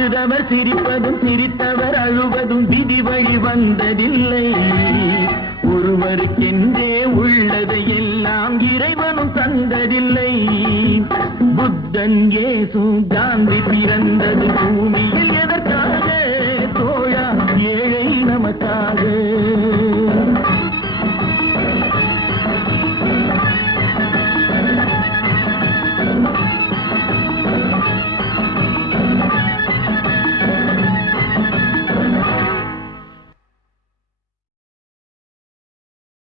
அழுதவர் சிரிப்பதும் சிரித்தவர் அழுவதும் விதி வழி வந்ததில்லை. ஒருவருக்கென்றே உள்ளதை எல்லாம் இறைவனும் தந்ததில்லை. புத்தன் இயேசு காந்தி பிறந்தது பூமி